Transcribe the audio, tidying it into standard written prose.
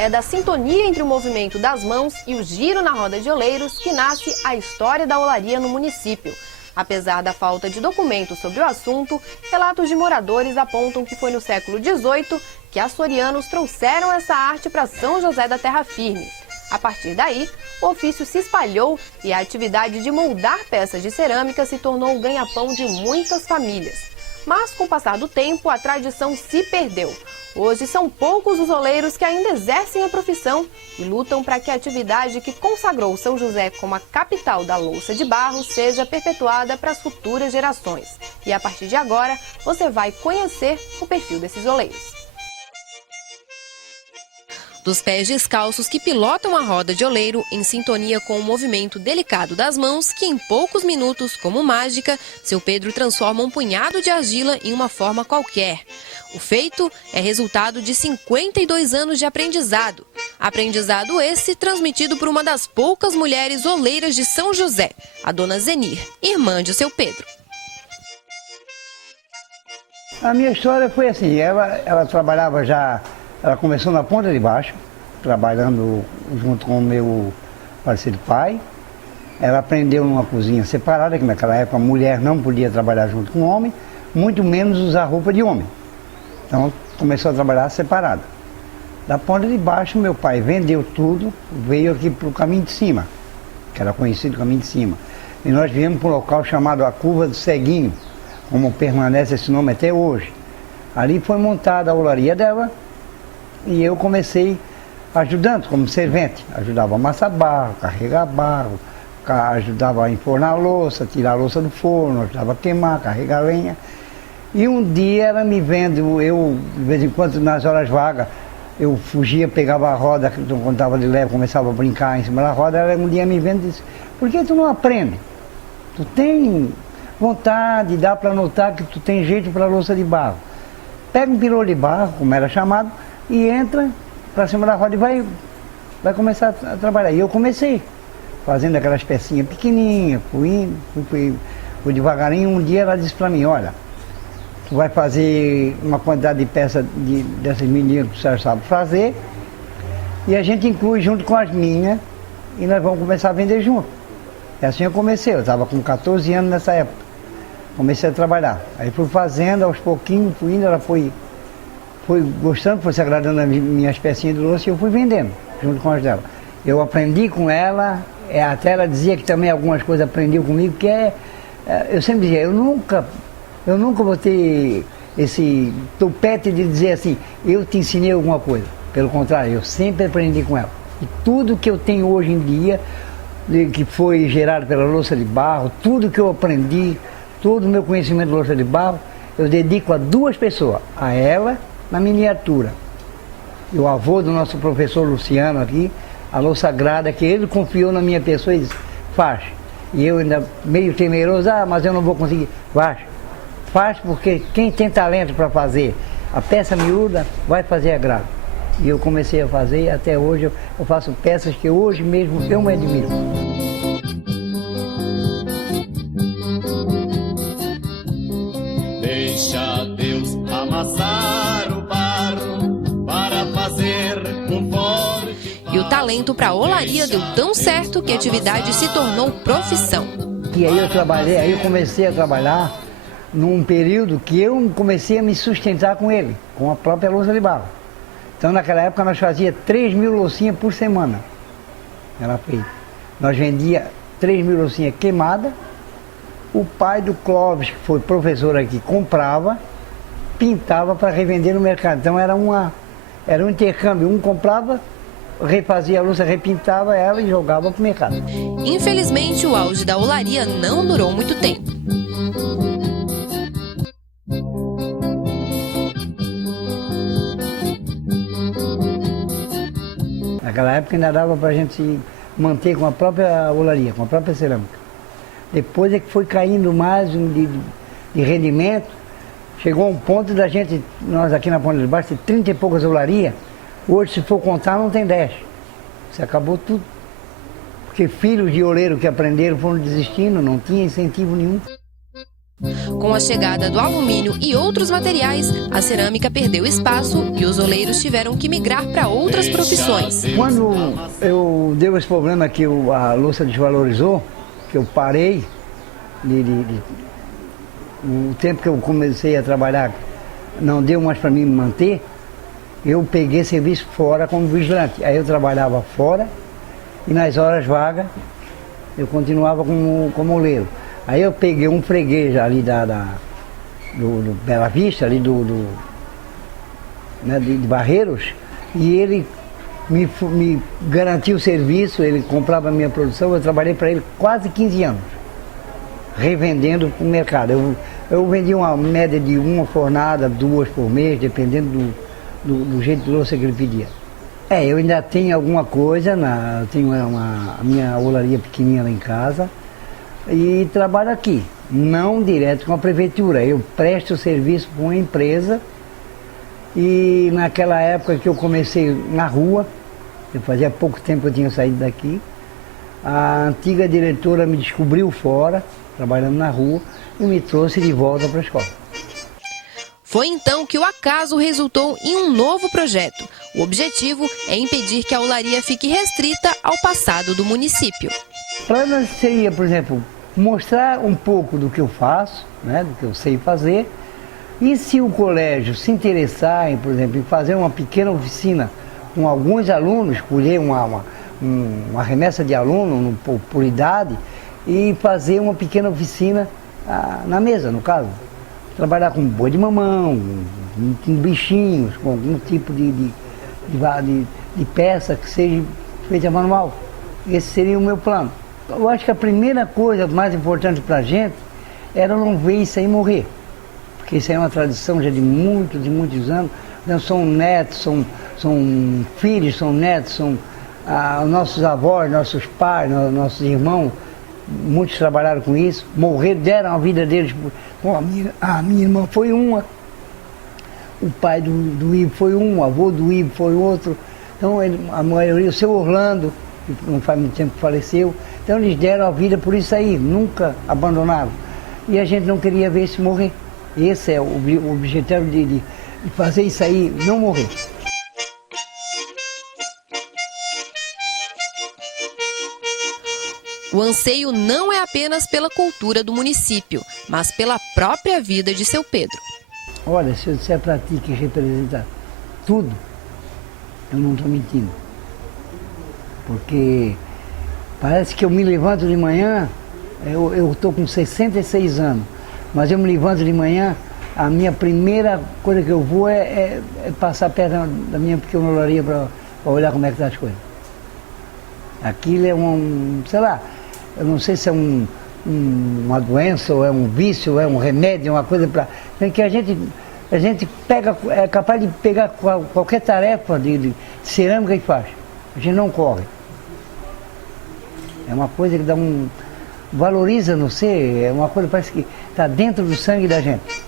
É da sintonia entre o movimento das mãos e o giro na roda de oleiros que nasce a história da olaria no município. Apesar da falta de documentos sobre o assunto, relatos de moradores apontam que foi no século XVIII que açorianos trouxeram essa arte para São José da Terra Firme. A partir daí, o ofício se espalhou e a atividade de moldar peças de cerâmica se tornou o ganha-pão de muitas famílias. Mas, com o passar do tempo, a tradição se perdeu. Hoje são poucos os oleiros que ainda exercem a profissão e lutam para que a atividade que consagrou São José como a capital da louça de barro seja perpetuada para as futuras gerações. E a partir de agora, você vai conhecer o perfil desses oleiros. Dos pés descalços que pilotam a roda de oleiro em sintonia com o movimento delicado das mãos que em poucos minutos, como mágica, seu Pedro transforma um punhado de argila em uma forma qualquer. O feito é resultado de 52 anos de aprendizado. Aprendizado esse transmitido por uma das poucas mulheres oleiras de São José, a dona Zenir, irmã de seu Pedro. A minha história foi assim, ela trabalhava já, ela começou na ponta de baixo, trabalhando junto com o meu parceiro pai. Ela aprendeu numa cozinha separada, que naquela época a mulher não podia trabalhar junto com o homem, muito menos usar roupa de homem. Então começou a trabalhar separada. Da ponta de baixo, meu pai vendeu tudo, veio aqui para o caminho de cima, que era conhecido caminho de cima. E nós viemos para um local chamado a Curva do Ceguinho, como permanece esse nome até hoje. Ali foi montada a olaria dela e eu comecei ajudando como servente. Ajudava a amassar barro, carregar barro, ajudava a enfornar a louça, tirar a louça do forno, ajudava a queimar, carregar lenha. E um dia ela me vendo, eu de vez em quando nas horas vagas, eu fugia, pegava a roda, quando estava de leve, começava a brincar em cima da roda, ela um dia me vendo e disse, por que tu não aprende? Tu tem vontade, dá para notar que tu tem jeito para louça de barro. Pega um pirô de barro, como era chamado, e entra para cima da roda e vai começar a trabalhar. E eu comecei, fazendo aquelas pecinhas pequenininhas, fui devagarinho. Um dia ela disse para mim, olha, tu vai fazer uma quantidade de peças dessas meninas que você sabe fazer, e a gente inclui junto com as minhas, e nós vamos começar a vender junto. E assim eu comecei, eu estava com 14 anos nessa época. Comecei a trabalhar. Aí fui fazendo, aos pouquinhos, fui indo, ela foi gostando, foi se agradando as minhas pecinhas de louça e eu fui vendendo, junto com as dela. Eu aprendi com ela, até ela dizia que também algumas coisas aprendeu comigo, que eu sempre dizia, eu nunca vou ter esse tupete de dizer assim, eu te ensinei alguma coisa. Pelo contrário, eu sempre aprendi com ela. E tudo que eu tenho hoje em dia, que foi gerado pela louça de barro, tudo que eu aprendi, todo o meu conhecimento de louça de barro, eu dedico a duas pessoas, a ela na miniatura. E o avô do nosso professor Luciano aqui, a louça sagrada, que ele confiou na minha pessoa e disse, faz. E eu ainda meio temeroso, mas eu não vou conseguir. Faz porque quem tem talento para fazer a peça miúda vai fazer a grave. E eu comecei a fazer e até hoje eu faço peças que hoje mesmo eu me admiro. Deixa Deus amassar o barro para fazer um forte... E o talento para a olaria deu tão certo que a atividade se tornou profissão. E aí eu comecei a trabalhar num período que eu comecei a me sustentar com ele, com a própria louça de barro. Então naquela época nós fazíamos 3.000 loucinhas por semana. Era feito. Nós vendia 3.000 loucinhas queimadas. O pai do Clóvis, que foi professor aqui, comprava, pintava para revender no mercado. Então era Era um intercâmbio, um comprava, refazia a louça, repintava ela e jogava para o mercado. Infelizmente, o auge da olaria não durou muito tempo. Naquela época ainda dava para a gente se manter com a própria olaria, com a própria cerâmica. Depois é que foi caindo mais de rendimento, chegou a um ponto da gente, nós aqui na Ponta de Baixo, tem 30 e poucas olarias, hoje se for contar não tem 10. Isso acabou tudo. Porque filhos de oleiro que aprenderam foram desistindo, não tinha incentivo nenhum. Com a chegada do alumínio e outros materiais, a cerâmica perdeu espaço e os oleiros tiveram que migrar para outras profissões. Quando eu deu esse problema que a louça desvalorizou, que eu parei, o tempo que eu comecei a trabalhar não deu mais para mim me manter, eu peguei serviço fora como vigilante. Aí eu trabalhava fora e nas horas vagas eu continuava como oleiro. Aí eu peguei um freguês ali do Bela Vista, ali né, de Barreiros, e ele me garantiu o serviço, ele comprava a minha produção, eu trabalhei para ele quase 15 anos, revendendo para o mercado. Eu vendia uma média de uma fornada, 2 por mês, dependendo do jeito de louça que ele pedia. Eu ainda tenho alguma coisa, eu tenho a minha olaria pequenininha lá em casa, e trabalho aqui, não direto com a prefeitura. Eu presto serviço para uma empresa e naquela época que eu comecei na rua, eu fazia pouco tempo que eu tinha saído daqui, a antiga diretora me descobriu fora, trabalhando na rua, e me trouxe de volta para a escola. Foi então que o acaso resultou em um novo projeto. O objetivo é impedir que a olaria fique restrita ao passado do município. Para nós seria, por exemplo, mostrar um pouco do que eu faço, né, do que eu sei fazer, e se o colégio se interessar, por exemplo, em fazer uma pequena oficina com alguns alunos, escolher uma remessa de aluno por idade, e fazer uma pequena oficina na mesa, no caso. Trabalhar com boi de mamão, com bichinhos, com algum tipo de peça que seja feita manual. Esse seria o meu plano. Eu acho que a primeira coisa mais importante para a gente era não ver isso aí morrer. Porque isso aí é uma tradição já de muitos anos. Não são netos, são filhos, são netos, são nossos avós, nossos pais, nossos irmãos. Muitos trabalharam com isso, morreram, deram a vida deles. A minha irmã foi uma, o pai do Ivo foi um, o avô do Ivo foi outro. Então a maioria, o seu Orlando, que não faz muito tempo que faleceu, então eles deram a vida por isso aí, nunca abandonaram. E a gente não queria ver isso morrer. Esse é o objetivo de fazer isso aí não morrer. O anseio não é apenas pela cultura do município, mas pela própria vida de seu Pedro. Olha, se eu disser para ti que representa tudo, eu não estou mentindo. Porque parece que eu me levanto de manhã, eu estou com 66 anos, mas eu me levanto de manhã, a minha primeira coisa que eu vou é passar perto da minha pequena olaria para olhar como é que estão as coisas. Aquilo é sei lá, eu não sei se é uma doença, ou é um vício, ou é um remédio, uma coisa para... que a gente é capaz de pegar qualquer tarefa de cerâmica e faz. A gente não corre. É uma coisa que valoriza no ser, é uma coisa que parece que está dentro do sangue da gente.